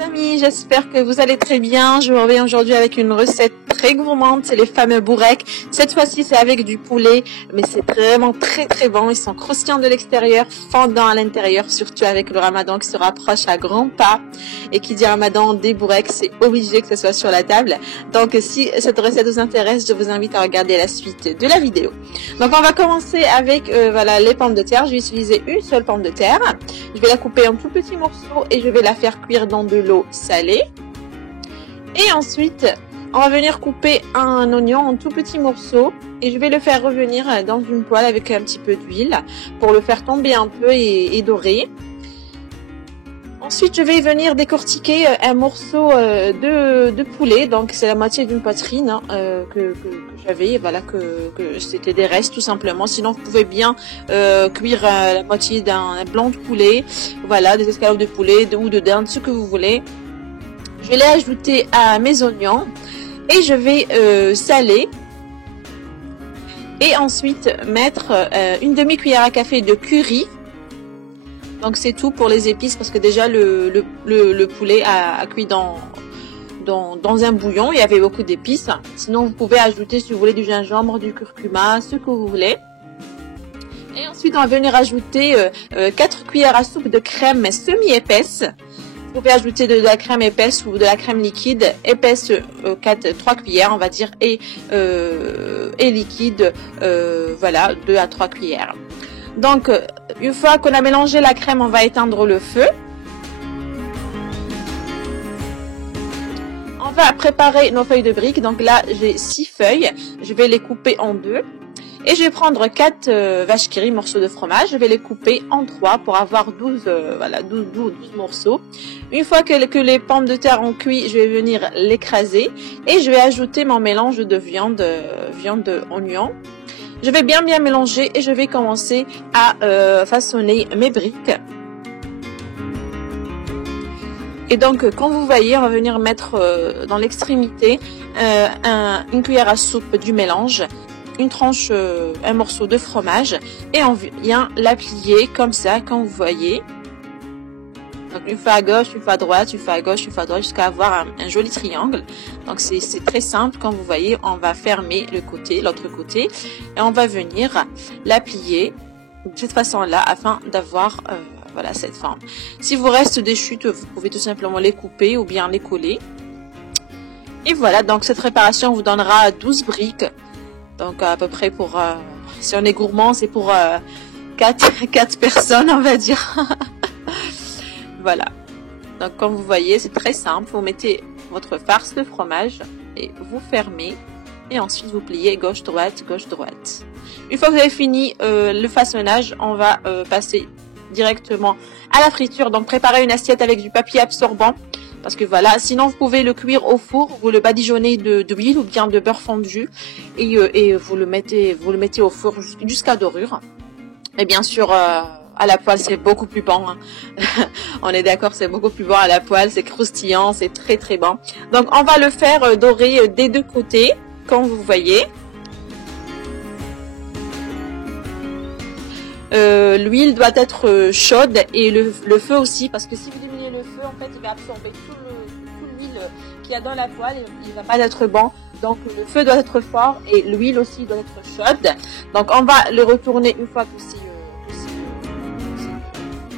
Amis, j'espère que vous allez très bien. Je vous reviens aujourd'hui avec une recette très gourmande, c'est les fameux boureks. Cette fois-ci, c'est avec du poulet, mais c'est vraiment très bon. Ils sont croustillants de l'extérieur, fondants à l'intérieur, surtout avec le ramadan qui se rapproche à grands pas. Et qui dit ramadan, des boureks, c'est obligé que ce soit sur la table. Donc, si cette recette vous intéresse, je vous invite à regarder la suite de la vidéo. Donc, on va commencer avec les pommes de terre. Je vais utiliser une seule pomme de terre. Je vais la couper en tout petits morceaux et je vais la faire cuire dans de l'eau salée. Et ensuite, on va venir couper un oignon en tout petits morceaux et je vais le faire revenir dans une poêle avec un petit peu d'huile pour le faire tomber un peu et dorer. Ensuite, je vais venir décortiquer un morceau de poulet, donc c'est la moitié d'une poitrine que j'avais, voilà, que c'était des restes tout simplement. Sinon, vous pouvez bien cuire la moitié d'un blanc de poulet, voilà, des escalopes de poulet ou de dinde, ce que vous voulez. Je vais les ajouter à mes oignons et je vais saler. Et ensuite mettre une demi-cuillère à café de curry. Donc c'est tout pour les épices parce que déjà le poulet a cuit dans un bouillon, il y avait beaucoup d'épices. Sinon vous pouvez ajouter si vous voulez du gingembre, du curcuma, ce que vous voulez. Et ensuite on va venir ajouter 4 cuillères à soupe de crème semi-épaisse. Vous pouvez ajouter de la crème épaisse ou de la crème liquide épaisse, 3 cuillères on va dire, et liquide, voilà, 2 à 3 cuillères. Donc, une fois qu'on a mélangé la crème, on va éteindre le feu. On va préparer nos feuilles de briques. Donc là, j'ai 6 feuilles. Je vais les couper en 2. Et je vais prendre 4 vaches qui rient, morceaux de fromage. Je vais les couper en 3 pour avoir 12 morceaux. Une fois que les pommes de terre ont cuit, je vais venir l'écraser. Et je vais ajouter mon mélange de viande oignon. Je vais bien mélanger et je vais commencer à façonner mes briques. Et donc, comme vous voyez, on va venir mettre dans l'extrémité une cuillère à soupe du mélange, une tranche, un morceau de fromage et on vient la plier comme ça, comme vous voyez. Donc une fois à gauche, une fois à droite, une fois à gauche, une fois à droite, jusqu'à avoir un joli triangle. Donc c'est très simple, comme vous voyez, on va fermer l'autre côté, et on va venir la plier de cette façon-là afin d'avoir voilà cette forme. Si vous reste des chutes, vous pouvez tout simplement les couper ou bien les coller. Et voilà, donc cette réparation vous donnera 12 briques. Donc à peu près pour, si on est gourmand, c'est pour 4 personnes, on va dire. Voilà, donc comme vous voyez, c'est très simple. Vous mettez votre farce de fromage et vous fermez. Et ensuite, vous pliez gauche-droite, gauche-droite. Une fois que vous avez fini le façonnage, on va passer directement à la friture. Donc, préparez une assiette avec du papier absorbant. Parce que voilà, sinon vous pouvez le cuire au four. Vous le badigeonnez d'huile ou bien de beurre fondu. Et vous le mettez au four jusqu'à dorure. Et bien sûr... à la poêle, c'est beaucoup plus bon. Hein. On est d'accord, c'est beaucoup plus bon à la poêle. C'est croustillant, c'est très bon. Donc, on va le faire dorer des deux côtés, comme vous voyez. L'huile doit être chaude et le feu aussi, parce que si vous diminuez le feu, en fait, il va absorber toute l'huile qu'il y a dans la poêle et il va pas être bon. Donc, le feu doit être fort et l'huile aussi doit être chaude. Donc, on va le retourner une fois que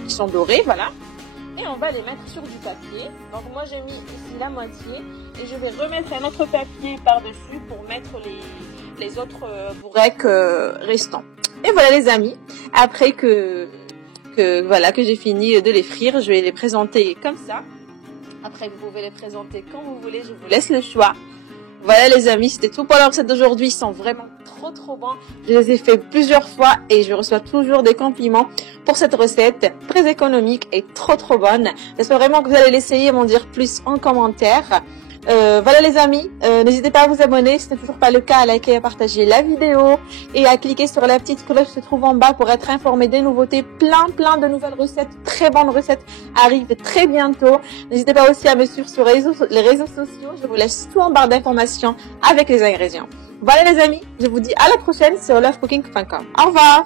sont dorés, voilà, et on va les mettre sur du papier. Donc moi j'ai mis ici la moitié et je vais remettre un autre papier par dessus pour mettre les autres boureks restants. Et voilà les amis, après que j'ai fini de les frire, je vais les présenter comme ça. Après vous pouvez les présenter comme vous voulez, je vous laisse le choix. Voilà les amis, c'était tout pour la recette d'aujourd'hui. Ils sont vraiment trop bons. Je les ai fait plusieurs fois et je reçois toujours des compliments pour cette recette très économique et trop bonne. J'espère vraiment que vous allez l'essayer et m'en dire plus en commentaire. Voilà les amis, n'hésitez pas à vous abonner si ce n'est toujours pas le cas, à liker et à partager la vidéo et à cliquer sur la petite cloche qui se trouve en bas pour être informé des nouveautés. Plein de nouvelles recettes, très bonnes recettes arrivent très bientôt. N'hésitez pas aussi à me suivre sur les réseaux sociaux, je vous laisse tout en barre d'informations avec les ingrédients. Voilà les amis, je vous dis à la prochaine sur lovecooking.com. Au revoir.